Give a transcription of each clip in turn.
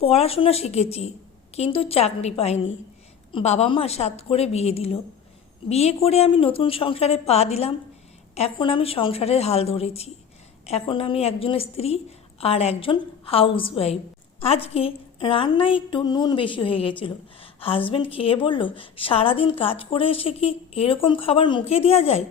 পড়াশোনা শিখেছি, কিন্তু চাকরি পাইনি। বাবা মা সাত করে বিয়ে দিল। বিয়ে করে আমি নতুন সংসারে পা দিলাম। এখন আমি সংসারের হাল ধরেছি। এখন আমি একজনের স্ত্রী আর একজন হাউস ওয়াইফ আজকে রান্নায় একটু নুন বেশি হয়ে গেছিল। হাজব্যান্ড খেয়ে বলল, সারাদিন কাজ করে এসে কি এরকম খাবার মুখে দেওয়া যায়?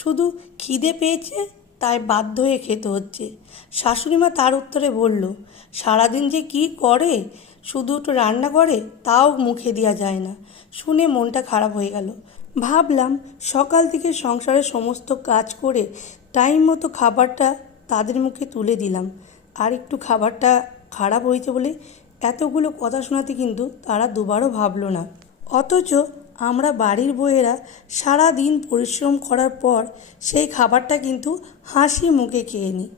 শুধু খিদে পেয়েছে? তাই বাধ্য হয়ে খেতে হচ্ছে। শাশুড়িমা তার উত্তরে বলল, সারাদিন যে কি করে? শুধু একটু রান্না করে, তাও মুখে দেওয়া যায় না। শুনে মনটা খারাপ হয়ে গেল। ভাবলাম, সকাল থেকে সংসারের সমস্ত কাজ করে টাইম মতো খাবারটা তাদের মুখে তুলে দিলাম। আর একটু খাবারটা খারাপ হয়েছে বলে এতগুলো কথা শোনাতে কিন্তু তারা দুবারও ভাবলো না। অথচ আমরা বাড়ির বইয়েরা সারা দিন পরিশ্রম করার পর সেই খাবারটা কিন্তু হাসি মুখে খেয়ে নিই।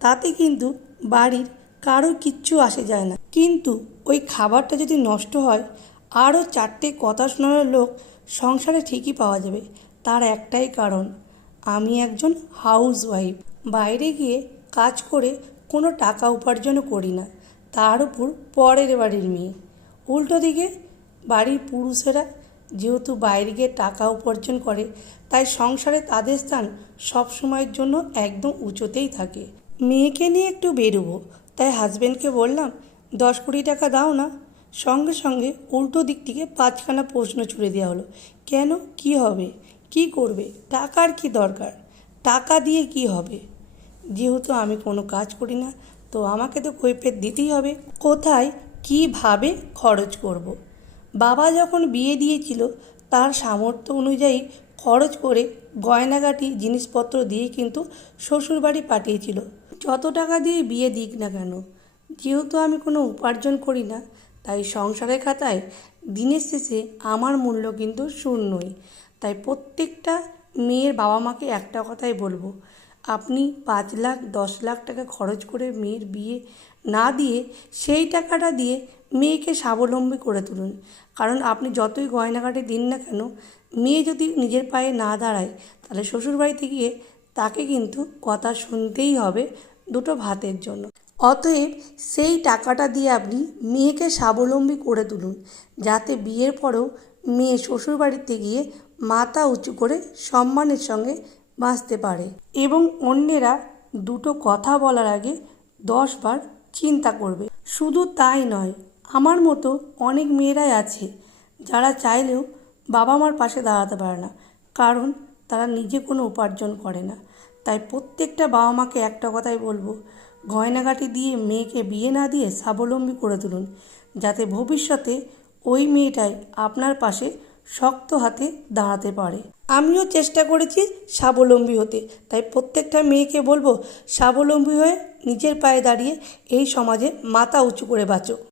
তাতে কিন্তু বাড়ির কারোর কিচ্ছু আসে যায় না। কিন্তু ওই খাবারটা যদি নষ্ট হয়, আরও চারটে কথা শোনানোর লোক সংসারে ঠিকই পাওয়া যাবে, তার একটাই কারণ, আমি একজন হাউস ওয়াইফ বাইরে গিয়ে কাজ করে কোনো টাকা উপার্জনও করি না, তার উপর পরের বাড়ির মেয়ে। উল্টো দিকে বাড়ির পুরুষেরা যেহেতু বাইরে গিয়ে টাকা উপার্জন করে, তাই সংসারে তাদের স্থান সব সময়ের জন্য একদম উঁচুতেই থাকে। মেয়েকে নিয়ে একটু বেরোবো, তাই হাজব্যান্ডকে বললাম, দশ কোটি টাকা দাও না। সঙ্গে সঙ্গে উল্টো দিক থেকে পাঁচখানা প্রশ্ন ছুড়ে দেওয়া হলো, কেন? কি হবে? কি করবে? টাকার কি দরকার? টাকা দিয়ে কি হবে? যেহেতু আমি কোনো কাজ করি না, তো আমাকে তো কৈফিয়ত দিতেই হবে। কোথায়? কীভাবে খরচ করব। বাবা যখন বিয়ে দিয়েছিল, তার সামর্থ্য অনুযায়ী খরচ করে গয়নাগাটি জিনিসপত্র দিয়ে কিন্তু শ্বশুরবাড়ি পাঠিয়েছিল। যত টাকা দিয়ে বিয়ে দিক না কেন, যেহেতু আমি কোনো উপার্জন করি না, তাই সংসারের খাতায় দিনের শেষে আমার মূল্য কিন্তু শূন্যই। তাই প্রত্যেকটা মেয়ের বাবা মাকে একটা কথাই বলব, আপনি পাঁচ লাখ, দশ লাখ টাকা খরচ করে মেয়ের বিয়ে না দিয়ে সেই টাকাটা দিয়ে মেয়েকে স্বাবলম্বী করে তুলুন। কারণ আপনি যতই গয়নাগাটি দিন না কেন, মেয়ে যদি নিজের পায়ে না দাঁড়ায়, তাহলে শ্বশুরবাড়িতে গিয়ে তাকে কিন্তু কথা শুনতেই হবে দুটো ভাতের জন্য। অতএব সেই টাকাটা দিয়ে আপনি মেয়েকে স্বাবলম্বী করে তুলুন, যাতে বিয়ের পরেও মেয়ে শ্বশুরবাড়িতে গিয়ে মাথা উঁচু করে সম্মানের সঙ্গে বাঁচতে পারে। এবং অন্যেরা দুটো কথা বলার আগে দশবার চিন্তা করবে। শুধু তাই নয় আমার মতো অনেক মেয়েরাই আছে যারা চাইলেও বাবা মার পাশে দাঁড়াতে পারে না, কারণ তারা নিজে কোনো উপার্জন করে না। তাই প্রত্যেকটা বাবা মাকে একটা কথাই বলব, গয়নাগাটি দিয়ে মেয়েকে বিয়ে না দিয়ে স্বাবলম্বী করে তুলুন, যাতে ভবিষ্যতে ওই মেয়েটাই আপনার পাশে শক্ত হাতে দাঁড়াতে পারে। আমিও চেষ্টা করেছি স্বাবলম্বী হতে, তাই প্রত্যেকটা মেয়েকে বলব স্বাবলম্বী হয়ে নিজের পায়ে দাঁড়িয়ে এই সমাজে মাথা উঁচু করে বাঁচো।